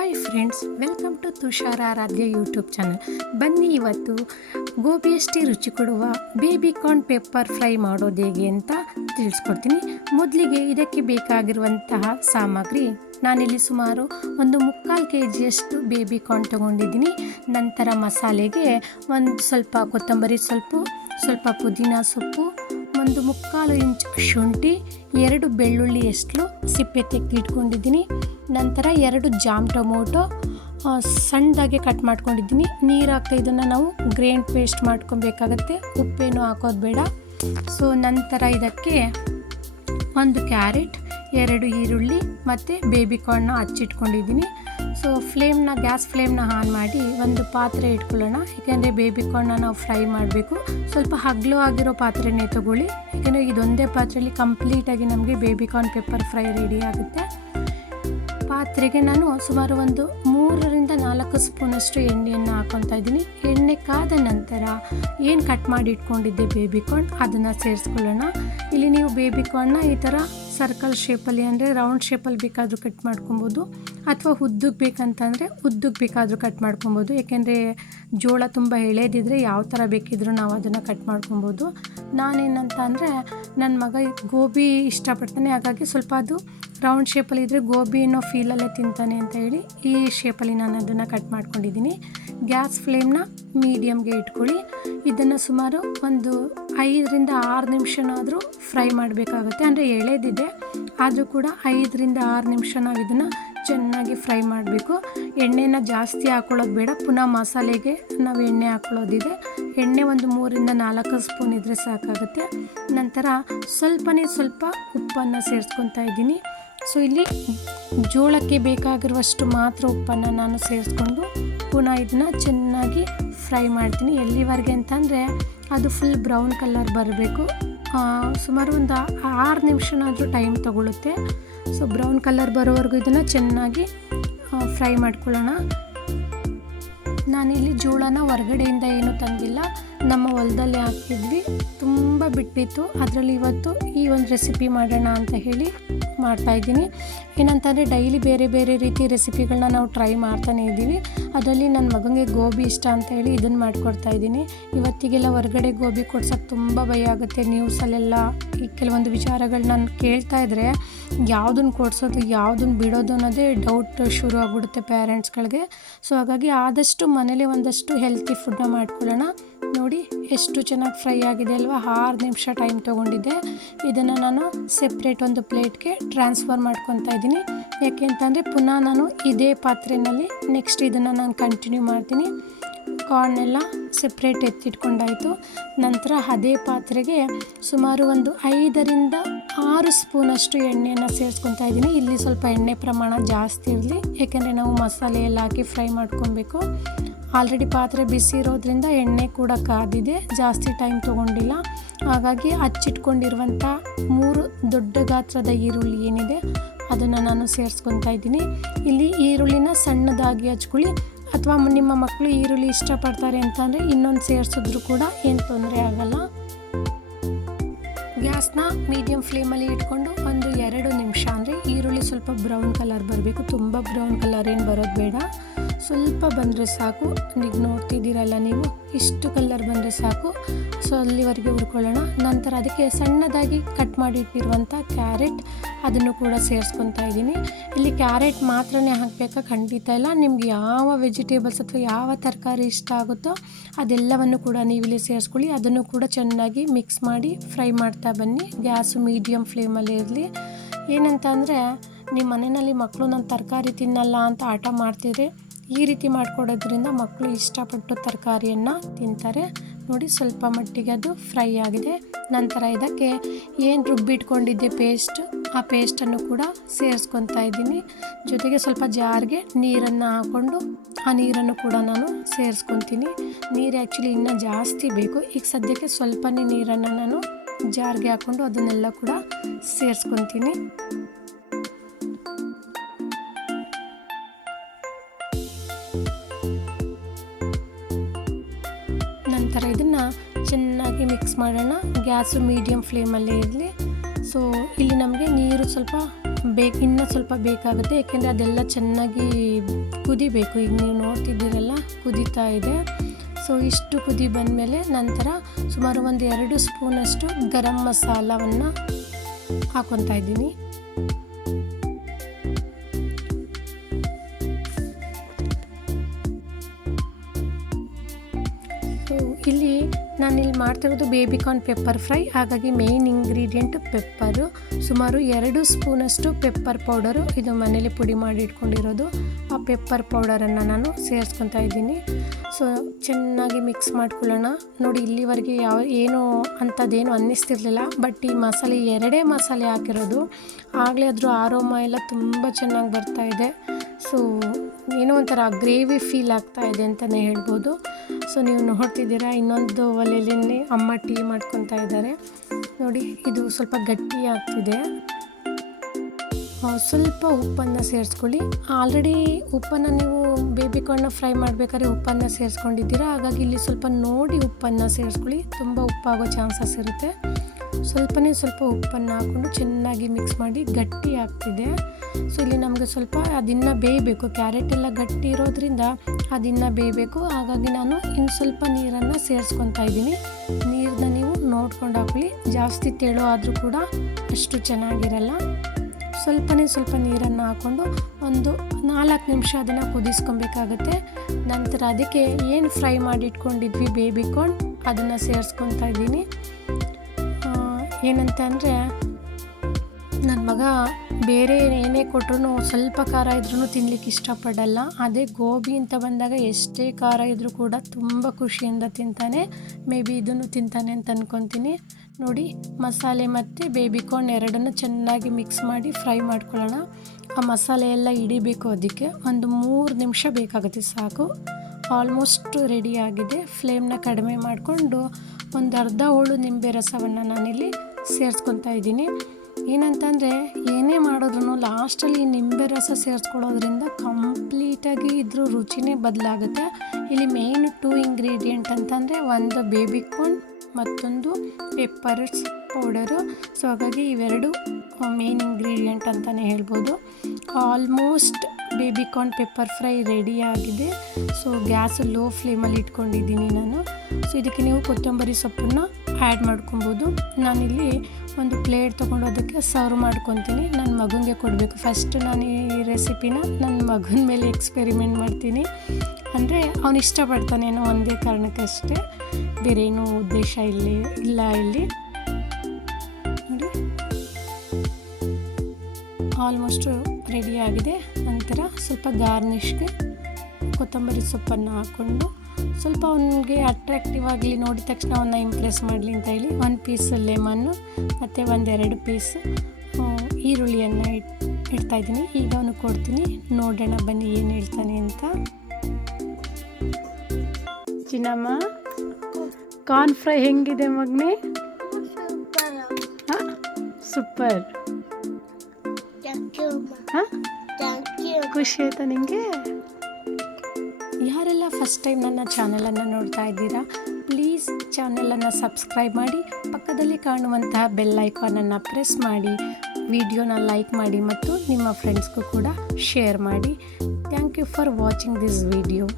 Hi friends, welcome to Tushara Aradhya YouTube channel. ಬನ್ನಿ ಇವತ್ತು ಗೋಬಿಯಷ್ಟೇ ರುಚಿ ಕೊಡುವ ಬೇಬಿ ಕಾರ್ನ್ ಪೆಪ್ಪರ್ ಫ್ರೈ ಮಾಡೋದು ಹೇಗೆ ಅಂತ ತಿಳಿಸ್ಕೊಡ್ತೀನಿ. ಮೊದಲಿಗೆ ಇದಕ್ಕೆ ಬೇಕಾಗಿರುವಂತಹ ಸಾಮಗ್ರಿ, ನಾನಿಲ್ಲಿ ಸುಮಾರು 1/4 kgಯಷ್ಟು ಬೇಬಿ ಕಾರ್ನ್ ತೊಗೊಂಡಿದ್ದೀನಿ. ನಂತರ ಮಸಾಲೆಗೆ ಒಂದು ಸ್ವಲ್ಪ ಕೊತ್ತಂಬರಿ ಸೊಪ್ಪು, ಸ್ವಲ್ಪ ಪುದೀನ ಸೊಪ್ಪು, 1/4 ಇಂಚ್ ಶುಂಠಿ, 2 ಬೆಳ್ಳುಳ್ಳಿಯಷ್ಟು ಸಿಪ್ಪೆ ತೆಗೆದಿಟ್ಕೊಂಡಿದ್ದೀನಿ. ನಂತರ 2 ಜಾಮ್ ಟೊಮೊಟೊ ಸಣ್ಣದಾಗಿ ಕಟ್ ಮಾಡ್ಕೊಂಡಿದ್ದೀನಿ. ನೀರು ಹಾಕ್ತಾ ಇದನ್ನು ನಾವು ಗ್ರೈಂಡ್ ಪೇಸ್ಟ್ ಮಾಡ್ಕೊಬೇಕಾಗತ್ತೆ, ಉಪ್ಪೇನು ಹಾಕೋದು ಬೇಡ. ಸೊ ನಂತರ ಇದಕ್ಕೆ 1 ಕ್ಯಾರೆಟ್, 2 ಈರುಳ್ಳಿ ಮತ್ತು ಬೇಬಿ ಕಾರ್ನ್ನ ಹಚ್ಚಿಟ್ಕೊಂಡಿದ್ದೀನಿ. ಸೊ ಗ್ಯಾಸ್ ಫ್ಲೇಮ್ನ ಆನ್ ಮಾಡಿ ಒಂದು ಪಾತ್ರೆ ಇಟ್ಕೊಳ್ಳೋಣ. ಏಕೆಂದರೆ ಬೇಬಿ ಕಾರ್ನ್ನ ನಾವು ಫ್ರೈ ಮಾಡಬೇಕು. ಸ್ವಲ್ಪ ಹಗಲು ಆಗಿರೋ ಪಾತ್ರೆನೇ ತೊಗೊಳ್ಳಿ, ಏಕೆಂದರೆ ಇದೊಂದೇ ಪಾತ್ರೆಯಲ್ಲಿ ಕಂಪ್ಲೀಟಾಗಿ ನಮಗೆ baby corn pepper fry ready ಆಗುತ್ತೆ. ಪಾತ್ರೆಗೆ ನಾನು ಸುಮಾರು 3-4 ಸ್ಪೂನಷ್ಟು ಎಣ್ಣೆಯನ್ನು ಹಾಕ್ಕೊತಾ ಇದ್ದೀನಿ. ಎಣ್ಣೆ ಕಾದ ನಂತರ ಏನು ಕಟ್ ಮಾಡಿ ಇಟ್ಕೊಂಡಿದ್ದೆ ಬೇಬಿ ಕಾರ್ನ್ ಅದನ್ನು ಸೇರಿಸ್ಕೊಳ್ಳೋಣ. ಇಲ್ಲಿ ನೀವು ಬೇಬಿ ಕಾರ್ನ್ನ ಈ ಥರ ಸರ್ಕಲ್ ಶೇಪಲ್ಲಿ, ಅಂದರೆ ರೌಂಡ್ ಶೇಪಲ್ಲಿ ಬೇಕಾದರೂ ಕಟ್ ಮಾಡ್ಕೊಬೋದು, ಅಥವಾ ಉದ್ದಕ್ಕೆ ಬೇಕಂತಂದರೆ ಉದ್ದಕ್ಕೆ ಬೇಕಾದರೂ ಕಟ್ ಮಾಡ್ಕೊಬೋದು. ಏಕೆಂದರೆ ಜೋಳ ತುಂಬ ಎಳೆದಿದ್ರೆ ಯಾವ ಥರ ಬೇಕಿದ್ರೂ ನಾವು ಅದನ್ನು ಕಟ್ ಮಾಡ್ಕೊಬೋದು. ನಾನೇನಂತ ಅಂದರೆ ನನ್ನ ಮಗ ಗೋಬಿ ಇಷ್ಟಪಡ್ತಾನೆ, ಹಾಗಾಗಿ ಸ್ವಲ್ಪ ಅದು ರೌಂಡ್ ಶೇಪಲ್ಲಿ ಇದ್ದರೆ ಗೋಬಿ ಅನ್ನೋ ಫೀಲಲ್ಲೇ ತಿಂತಾನೆ ಅಂತ ಹೇಳಿ ಈ ಶೇಪಲ್ಲಿ ನಾನು ಅದನ್ನು ಕಟ್ ಮಾಡ್ಕೊಂಡಿದ್ದೀನಿ. ಗ್ಯಾಸ್ ಫ್ಲೇಮ್ನ ಮೀಡಿಯಮ್ಗೆ ಇಟ್ಕೊಳ್ಳಿ. ಇದನ್ನು ಸುಮಾರು 5-6 ನಿಮಿಷನಾದರೂ ಫ್ರೈ ಮಾಡಬೇಕಾಗುತ್ತೆ. ಅಂದರೆ ಎಳೆದಿದೆ ಆದರೂ ಕೂಡ 5-6 ನಿಮಿಷ ನಾವು ಇದನ್ನು ಚೆನ್ನಾಗಿ ಫ್ರೈ ಮಾಡಬೇಕು. ಎಣ್ಣೆನ ಜಾಸ್ತಿ ಹಾಕ್ಕೊಳ್ಳೋದು ಬೇಡ, ಪುನಃ ಮಸಾಲೆಗೆ ನಾವು ಎಣ್ಣೆ ಹಾಕ್ಕೊಳ್ಳೋದಿದೆ. ಎಣ್ಣೆ 3-4 ಸ್ಪೂನ್ ಇದ್ದರೆ ಸಾಕಾಗುತ್ತೆ. ನಂತರ ಸ್ವಲ್ಪ ಉಪ್ಪನ್ನು ಸೇರಿಸ್ಕೊತಾ ಇದ್ದೀನಿ. ಸೊ ಇಲ್ಲಿ ಜೋಳಕ್ಕೆ ಬೇಕಾಗಿರುವಷ್ಟು ಮಾತ್ರ ಉಪ್ಪನ್ನು ನಾನು ಸೇರಿಸ್ಕೊಂಡು ಪುನಃ ಇದನ್ನು ಚೆನ್ನಾಗಿ ಫ್ರೈ ಮಾಡ್ತೀನಿ. ಎಲ್ಲಿವರೆಗೆ ಅಂತಂದರೆ ಅದು ಫುಲ್ ಬ್ರೌನ್ ಕಲರ್ ಬರಬೇಕು. ಸುಮಾರು 6 ನಿಮಿಷನಾದರೂ ಟೈಮ್ ತಗೊಳ್ಳುತ್ತೆ. ಸೊ ಬ್ರೌನ್ ಕಲರ್ ಬರೋವರೆಗೂ ಇದನ್ನು ಚೆನ್ನಾಗಿ ಫ್ರೈ ಮಾಡ್ಕೊಳ್ಳೋಣ. ನಾನಿಲ್ಲಿ ಜೋಳನ ಹೊರಗಡೆಯಿಂದ ಏನೂ ತಂದಿಲ್ಲ, ನಮ್ಮ ಹೊಲದಲ್ಲಿ ಹಾಕಿದ್ವಿ. ತುಂಬ ಬಿಟ್ಟಿತ್ತು, ಅದರಲ್ಲಿ ಇವತ್ತು ಈ ಒಂದು ರೆಸಿಪಿ ಮಾಡೋಣ ಅಂತ ಹೇಳಿ ಮಾಡ್ತಾಯಿದ್ದೀನಿ. ಏನಂತಂದರೆ ಡೈಲಿ ಬೇರೆ ಬೇರೆ ರೀತಿ ರೆಸಿಪಿಗಳನ್ನ ನಾವು ಟ್ರೈ ಮಾಡ್ತಾನೇ ಇದ್ದೀವಿ. ಅದರಲ್ಲಿ ನನ್ನ ಮಗನಿಗೆ ಗೋಬಿ ಇಷ್ಟ ಅಂತ ಹೇಳಿ ಇದನ್ನು ಮಾಡಿಕೊಡ್ತಾಯಿದ್ದೀನಿ. ಇವತ್ತಿಗೆಲ್ಲ ಹೊರಗಡೆ ಗೋಬಿ ಕೊಡ್ಸೋಕ್ಕೆ ತುಂಬ ಭಯ ಆಗುತ್ತೆ. ನ್ಯೂಸಲ್ಲೆಲ್ಲ ಈ ಕೆಲವೊಂದು ವಿಚಾರಗಳು ನಾನು ಕೇಳ್ತಾ ಇದ್ದರೆ ಯಾವುದನ್ನು ಕೊಡಿಸೋದು ಯಾವುದನ್ನು ಬಿಡೋದು ಅನ್ನೋದೇ ಡೌಟ್ ಶುರು ಆಗಿಬಿಡುತ್ತೆ ಪೇರೆಂಟ್ಸ್ಗಳಿಗೆ. ಸೊ ಹಾಗಾಗಿ ಆದಷ್ಟು ಮನೇಲಿ ಒಂದಷ್ಟು ಹೆಲ್ತಿ ಫುಡ್ನ ಮಾಡ್ಕೊಳ್ಳೋಣ. ನೋಡಿ ಎಷ್ಟು ಚೆನ್ನಾಗಿ ಫ್ರೈ ಆಗಿದೆ ಅಲ್ವಾ. 6 ನಿಮಿಷ ಟೈಮ್ ತೊಗೊಂಡಿದ್ದೆ. ಇದನ್ನು ನಾನು ಸೆಪ್ರೇಟ್ ಒಂದು ಪ್ಲೇಟ್ಗೆ ಟ್ರಾನ್ಸ್ಫರ್ ಮಾಡ್ಕೊತಾ ಇದ್ದೀನಿ. ಯಾಕೆ ಅಂತಂದರೆ ಪುನಃ ನಾನು ಇದೇ ಪಾತ್ರೆಯಲ್ಲಿ ನೆಕ್ಸ್ಟ್ ಇದನ್ನು ನಾನು ಕಂಟಿನ್ಯೂ ಮಾಡ್ತೀನಿ. ಕಾರ್ನೆಲ್ಲ ಸೆಪ್ರೇಟ್ ಎತ್ತಿಟ್ಕೊಂಡಾಯಿತು. ನಂತರ ಅದೇ ಪಾತ್ರೆಗೆ ಸುಮಾರು 5-6 ಸ್ಪೂನಷ್ಟು ಎಣ್ಣೆಯನ್ನು ಸೇರಿಸ್ಕೊತಾ ಇದ್ದೀನಿ. ಇಲ್ಲಿ ಸ್ವಲ್ಪ ಎಣ್ಣೆ ಪ್ರಮಾಣ ಜಾಸ್ತಿ ಇರಲಿ, ಏಕೆಂದರೆ ನಾವು ಮಸಾಲೆ ಎಲ್ಲ ಹಾಕಿ ಫ್ರೈ ಮಾಡ್ಕೊಬೇಕು. ಆಲ್ರೆಡಿ ಪಾತ್ರೆ ಬಿಸಿ ಇರೋದ್ರಿಂದ ಎಣ್ಣೆ ಕೂಡ ಕಾದಿದೆ, ಜಾಸ್ತಿ ಟೈಮ್ ತೊಗೊಂಡಿಲ್ಲ. ಹಾಗಾಗಿ ಹಚ್ಚಿಟ್ಕೊಂಡಿರುವಂಥ 3 ದೊಡ್ಡ ಗಾತ್ರದ ಈರುಳ್ಳಿ ಏನಿದೆ ಅದನ್ನು ನಾನು ಸೇರಿಸ್ಕೊತಾ ಇದ್ದೀನಿ. ಇಲ್ಲಿ ಈರುಳ್ಳಿನ ಸಣ್ಣದಾಗಿ ಹಚ್ಕೊಳ್ಳಿ, ಅಥವಾ ನಿಮ್ಮ ಮಕ್ಕಳು ಈರುಳ್ಳಿ ಇಷ್ಟಪಡ್ತಾರೆ ಅಂತಂದರೆ ಇನ್ನೊಂದು ಸೇರಿಸಿದ್ರು ಕೂಡ ಏನು ತೊಂದರೆ ಆಗಲ್ಲ. ಗ್ಯಾಸ್ನ ಮೀಡಿಯಮ್ ಫ್ಲೇಮಲ್ಲಿ ಇಟ್ಕೊಂಡು 1-2 ನಿಮಿಷ, ಅಂದರೆ ಈರುಳ್ಳಿ ಸ್ವಲ್ಪ ಬ್ರೌನ್ ಕಲರ್ ಬರಬೇಕು. ತುಂಬ ಬ್ರೌನ್ ಕಲರ್ ಏನು ಬರೋದು ಬೇಡ, ಸ್ವಲ್ಪ ಬಂದರೆ ಸಾಕು. ಈಗ ನೋಡ್ತಿದ್ದೀರಲ್ಲ ನೀವು, ಇಷ್ಟು ಕಲರ್ ಬಂದರೆ ಸಾಕು. ಸೊ ಅಲ್ಲಿವರೆಗೆ ಹುರ್ಕೊಳ್ಳೋಣ. ನಂತರ ಅದಕ್ಕೆ ಸಣ್ಣದಾಗಿ ಕಟ್ ಮಾಡಿಟ್ಟಿರುವಂಥ ಕ್ಯಾರೆಟ್ ಅದನ್ನು ಕೂಡ ಸೇರಿಸ್ಕೊತಾ ಇದ್ದೀನಿ. ಇಲ್ಲಿ ಕ್ಯಾರೆಟ್ ಮಾತ್ರನೇ ಹಾಕಬೇಕಾ? ಖಂಡಿತ ಇಲ್ಲ. ನಿಮ್ಗೆ ಯಾವ ವೆಜಿಟೇಬಲ್ಸ್ ಅಥವಾ ಯಾವ ತರಕಾರಿ ಇಷ್ಟ ಆಗುತ್ತೋ ಅದೆಲ್ಲವನ್ನು ಕೂಡ ನೀವಿಲ್ಲಿ ಸೇರಿಸ್ಕೊಳ್ಳಿ. ಅದನ್ನು ಕೂಡ ಚೆನ್ನಾಗಿ ಮಿಕ್ಸ್ ಮಾಡಿ ಫ್ರೈ ಮಾಡ್ತಾ ಬನ್ನಿ. ಗ್ಯಾಸು ಮೀಡಿಯಮ್ ಫ್ಲೇಮಲ್ಲಿ ಇರಲಿ. ಏನಂತ ಅಂದರೆ ನಿಮ್ಮ ಮನೆಯಲ್ಲಿ ಮಕ್ಕಳು ನಾನು ತರಕಾರಿ ತಿನ್ನಲ್ಲ ಅಂತ ಹಠ ಮಾಡ್ತಿದ್ರೆ ಈ ರೀತಿ ಮಾಡಿಕೊಡೋದ್ರಿಂದ ಮಕ್ಕಳು ಇಷ್ಟಪಟ್ಟು ತರಕಾರಿಯನ್ನು ತಿಂತಾರೆ. ನೋಡಿ ಸ್ವಲ್ಪ ಮಟ್ಟಿಗೆ ಅದು ಫ್ರೈ ಆಗಿದೆ. ನಂತರ ಇದಕ್ಕೆ ಏನು ರುಬ್ಬಿಟ್ಕೊಂಡಿದ್ದೆ ಪೇಸ್ಟ್, ಆ ಪೇಸ್ಟನ್ನು ಕೂಡ ಸೇರಿಸ್ಕೊತಾ ಇದ್ದೀನಿ. ಜೊತೆಗೆ ಸ್ವಲ್ಪ ಜಾರ್ಗೆ ನೀರನ್ನು ಹಾಕ್ಕೊಂಡು ಆ ನೀರನ್ನು ಕೂಡ ನಾನು ಸೇರಿಸ್ಕೊತೀನಿ. ನೀರು ಆ್ಯಕ್ಚುಲಿ ಇನ್ನೂ ಜಾಸ್ತಿ ಬೇಕು. ಈಗ ಸದ್ಯಕ್ಕೆ ಸ್ವಲ್ಪನೇ ನೀರನ್ನು ನಾನು ಜಾರ್ಗೆ ಹಾಕ್ಕೊಂಡು ಅದನ್ನೆಲ್ಲ ಕೂಡ ಸೇರಿಸ್ಕೊತೀನಿ. ನಂತರ ಇದನ್ನು ಚೆನ್ನಾಗಿ ಮಿಕ್ಸ್ ಮಾಡೋಣ. ಗ್ಯಾಸು ಮೀಡಿಯಮ್ ಫ್ಲೇಮಲ್ಲೇ ಇರಲಿ. ಸೊ ಇಲ್ಲಿ ನಮಗೆ ನೀರು ಸ್ವಲ್ಪ ಇನ್ನೂ ಸ್ವಲ್ಪ ಬೇಕಾಗುತ್ತೆ, ಏಕೆಂದರೆ ಅದೆಲ್ಲ ಚೆನ್ನಾಗಿ ಕುದಿಬೇಕು. ಈಗ ನೀವು ನೋಡ್ತಿದ್ದೀರಲ್ಲ ಕುದೀತಾ ಇದೆ. ಸೊ ಇಷ್ಟು ಕುದಿ ಬಂದಮೇಲೆ ನಂತರ ಸುಮಾರು ಒಂದು 2 ಸ್ಪೂನಷ್ಟು ಗರಂ ಮಸಾಲವನ್ನು ಹಾಕ್ಕೊತಾ ಇದ್ದೀನಿ. ಸೊ ಇಲ್ಲಿ ನಾನಿಲ್ಲಿ ಮಾಡ್ತಿರೋದು ಬೇಬಿಕಾರ್ನ್ ಪೆಪ್ಪರ್ ಫ್ರೈ, ಹಾಗಾಗಿ ಮೇಯ್ನ್ ಇಂಗ್ರೀಡಿಯೆಂಟ್ ಪೆಪ್ಪರು. ಸುಮಾರು 2 ಸ್ಪೂನಷ್ಟು ಪೆಪ್ಪರ್ ಪೌಡರು, ಇದು ಮನೇಲಿ ಪುಡಿ ಮಾಡಿ ಇಟ್ಕೊಂಡಿರೋದು. ಆ ಪೆಪ್ಪರ್ ಪೌಡರನ್ನು ನಾನು ಸೇರಿಸ್ಕೊತಾ ಇದ್ದೀನಿ. ಸೊ ಚೆನ್ನಾಗಿ ಮಿಕ್ಸ್ ಮಾಡ್ಕೊಳ್ಳೋಣ. ನೋಡಿ, ಇಲ್ಲಿವರೆಗೆ ಏನೋ ಅಂಥದ್ದೇನು ಅನ್ನಿಸ್ತಿರ್ಲಿಲ್ಲ, ಬಟ್ ಈ ಮಸಾಲೆ 2 ಮಸಾಲೆ ಹಾಕಿರೋದು, ಆಗಲೇ ಅದ್ರ ಆರೋಮ ಎಲ್ಲ ತುಂಬ ಚೆನ್ನಾಗಿ ಬರ್ತಾಯಿದೆ. ಸೊ ಏನೋ ಒಂಥರ ಗ್ರೇವಿ ಫೀಲ್ ಆಗ್ತಾ ಇದೆ ಅಂತಲೇ ಹೇಳ್ಬೋದು. ಸೊ ನೀವು ನೋಡ್ತಿದ್ದೀರಾ, ಇನ್ನೊಂದು ಒಲೆಯಲ್ಲಿ ಅಮ್ಮ ಟೀ ಮಾಡ್ಕೊತಾ ಇದ್ದಾರೆ. ನೋಡಿ, ಇದು ಸ್ವಲ್ಪ ಗಟ್ಟಿ ಆಗ್ತಿದೆ. ಸ್ವಲ್ಪ ಉಪ್ಪನ್ನು ಸೇರಿಸ್ಕೊಳ್ಳಿ. ಆಲ್ರೆಡಿ ಉಪ್ಪನ್ನು ನೀವು ಬೇಬಿಕಾರ್ನ್ನ ಫ್ರೈ ಮಾಡಬೇಕಾದ್ರೆ ಉಪ್ಪನ್ನು ಸೇರಿಸ್ಕೊಂಡಿದ್ದೀರಾ, ಹಾಗಾಗಿ ಇಲ್ಲಿ ಸ್ವಲ್ಪ ನೋಡಿ ಉಪ್ಪನ್ನು ಸೇರಿಸ್ಕೊಳ್ಳಿ. ತುಂಬ ಉಪ್ಪಾಗೋ ಚಾನ್ಸಸ್ ಇರುತ್ತೆ. ಸ್ವಲ್ಪ ಉಪ್ಪನ್ನು ಹಾಕ್ಕೊಂಡು ಚೆನ್ನಾಗಿ ಮಿಕ್ಸ್ ಮಾಡಿ. ಗಟ್ಟಿ ಆಗ್ತಿದೆ. ಸೊ ಇಲ್ಲಿ ನಮಗೆ ಸ್ವಲ್ಪ ಅದಿನ್ನು ಬೇಯಬೇಕು. ಕ್ಯಾರೆಟ್ ಎಲ್ಲ ಗಟ್ಟಿ ಇರೋದ್ರಿಂದ ಅದಿನ್ನು ಬೇಯಬೇಕು. ಹಾಗಾಗಿ ನಾನು ಇನ್ನು ಸ್ವಲ್ಪ ನೀರನ್ನು ಸೇರಿಸ್ಕೊತಾ ಇದ್ದೀನಿ. ನೀರನ್ನ ನೀವು ನೋಡ್ಕೊಂಡು ಹಾಕೊಳ್ಳಿ. ಜಾಸ್ತಿ ತೆಳು ಆದರೂ ಕೂಡ ಅಷ್ಟು ಚೆನ್ನಾಗಿರಲ್ಲ. ಸ್ವಲ್ಪ ನೀರನ್ನು ಹಾಕ್ಕೊಂಡು ಒಂದು 4 ನಿಮಿಷ ಅದನ್ನು ಕುದಿಸ್ಕೊಬೇಕಾಗತ್ತೆ. ನಂತರ ಅದಕ್ಕೆ ಏನು ಫ್ರೈ ಮಾಡಿ ಇಟ್ಕೊಂಡಿದ್ವಿ ಬೇಬಿಕಾರ್ನ್, ಅದನ್ನು ಸೇರಿಸ್ಕೊತಾ ಇದ್ದೀನಿ. ಏನಂತ ಅಂದರೆ, ನನ್ನ ಮಗ ಬೇರೆ ಏನೇ ಕೊಟ್ಟರು ಸ್ವಲ್ಪ ಖಾರ ಇದ್ರೂ ತಿನ್ನಲಿಕ್ಕೆ ಇಷ್ಟಪಡಲ್ಲ. ಅದೇ ಗೋಬಿ ಅಂತ ಬಂದಾಗ ಎಷ್ಟೇ ಖಾರ ಇದ್ದರೂ ಕೂಡ ತುಂಬ ಖುಷಿಯಿಂದ ತಿಂತಾನೆ. ಮೇ ಬಿ ಇದನ್ನು ತಿಂತಾನೆ ಅಂತ ಅಂದ್ಕೊತೀನಿ. ನೋಡಿ, ಮಸಾಲೆ ಮತ್ತು ಬೇಬಿಕಾರ್ನ್ ಎರಡನ್ನು ಚೆನ್ನಾಗಿ ಮಿಕ್ಸ್ ಮಾಡಿ ಫ್ರೈ ಮಾಡ್ಕೊಳ್ಳೋಣ. ಆ ಮಸಾಲೆ ಎಲ್ಲ ಹಿಡಿಬೇಕು. ಅದಕ್ಕೆ ಒಂದು 3 ನಿಮಿಷ ಬೇಕಾಗುತ್ತೆ ಸಾಕು. ಆಲ್ಮೋಸ್ಟ್ ರೆಡಿ ಆಗಿದೆ. ಫ್ಲೇಮ್ನ ಕಡಿಮೆ ಮಾಡಿಕೊಂಡು ಒಂದು ಅರ್ಧ ಹೋಳು ನಿಂಬೆ ರಸವನ್ನು ನಾನಿಲ್ಲಿ ಸೇರಿಸ್ಕೊತಾ ಇದ್ದೀನಿ. ಏನಂತಂದರೆ, ಏನೇ ಮಾಡಿದ್ರೂ ಲಾಸ್ಟಲ್ಲಿ ನಿಂಬೆ ರಸ ಸೇರಿಸ್ಕೊಳ್ಳೋದ್ರಿಂದ ಕಂಪ್ಲೀಟಾಗಿ ಇದ್ರ ರುಚಿನೇ ಬದಲಾಗುತ್ತೆ. ಇಲ್ಲಿ ಮೇಯ್ನ್ 2 ಇಂಗ್ರೀಡಿಯೆಂಟ್ ಅಂತಂದರೆ, ಒಂದು ಬೇಬಿಕಾರ್ನ್, ಮತ್ತೊಂದು ಪೆಪ್ಪರ್ಸ್ ಪೌಡರು. ಸೊ ಹಾಗಾಗಿ ಇವೆರಡು ಮೇನ್ ಇಂಗ್ರೀಡಿಯೆಂಟ್ ಅಂತಲೇ ಹೇಳ್ಬೋದು. Almost baby corn pepper fry ready ಆಗಿದೆ. ಸೊ ಗ್ಯಾಸು ಲೋ ಫ್ಲೇಮಲ್ಲಿ ಇಟ್ಕೊಂಡಿದ್ದೀನಿ ನಾನು. ಸೊ ಇದಕ್ಕೆ ನೀವು ಕೊತ್ತಂಬರಿ ಸೊಪ್ಪನ್ನು ಆ್ಯಡ್ ಮಾಡ್ಕೊಬೋದು. ನಾನಿಲ್ಲಿ ಒಂದು ಪ್ಲೇಟ್ ತೊಗೊಂಡು ಅದಕ್ಕೆ ಸರ್ವ್ ಮಾಡ್ಕೊತೀನಿ. ನನ್ನ ಮಗನಿಗೆ ಕೊಡಬೇಕು. ಫಸ್ಟ್ ನಾನು ಈ ರೆಸಿಪಿನ ನನ್ನ ಮಗನ ಮೇಲೆ ಎಕ್ಸ್ಪೆರಿಮೆಂಟ್ ಮಾಡ್ತೀನಿ. ಅಂದರೆ ಅವನು ಇಷ್ಟಪಡ್ತಾನೇನೋ ಒಂದೇ ಕಾರಣಕ್ಕಷ್ಟೇ, ಬೇರೆ ಏನೂ ಉದ್ದೇಶ ಇಲ್ಲ ಇಲ್ಲಿ. ನೋಡಿ, ಆಲ್ಮೋಸ್ಟು ರೆಡಿಯಾಗಿದೆ. ನಂತರ ಸ್ವಲ್ಪ ಗಾರ್ನಿಷ್ಗೆ ಕೊತ್ತಂಬರಿ ಸೊಪ್ಪನ್ನು ಹಾಕ್ಕೊಂಡು, ಸ್ವಲ್ಪ ಅವನಿಗೆ ಅಟ್ರಾಕ್ಟಿವ್ ಆಗಲಿ, ನೋಡಿದ ತಕ್ಷಣ ಅವನ್ನ ಇಂಪ್ರೆಸ್ ಮಾಡಲಿ ಅಂತ ಹೇಳಿ 1 ಪೀಸ್ ಲೆಮನ್ನು ಮತ್ತು 1-2 ಪೀಸ್ ಈರುಳ್ಳಿಯನ್ನು ಇಡ್ತಾಯಿದ್ದೀನಿ. ಈಗ ಅವನು ಕೊಡ್ತೀನಿ. ನೋಡೋಣ ಬನ್ನಿ ಏನು ಹೇಳ್ತಾನೆ ಅಂತ. ಚಿನ್ನಮ್ಮ, ಕಾರ್ನ್ ಫ್ರೈ ಹೆಂಗಿದೆ ಮಗನೇ? ಸೂಪರ್. ಖುಷಿ ಆಯ್ತಾ ನಿಮಗೆ? ಯಾರೆಲ್ಲ ಫಸ್ಟ್ ಟೈಮ್ ನನ್ನ ಚಾನಲನ್ನು ನೋಡ್ತಾ ಇದ್ದೀರಾ, ಪ್ಲೀಸ್ ಚಾನಲನ್ನು ಸಬ್ಸ್ಕ್ರೈಬ್ ಮಾಡಿ, ಪಕ್ಕದಲ್ಲಿ ಕಾಣುವಂತಹ ಬೆಲ್ ಐಕಾನನ್ನು ಪ್ರೆಸ್ ಮಾಡಿ, ವಿಡಿಯೋನ ಲೈಕ್ ಮಾಡಿ ಮತ್ತು ನಿಮ್ಮ ಫ್ರೆಂಡ್ಸ್ಗೂ ಕೂಡ ಶೇರ್ ಮಾಡಿ. Thank you for watching this video.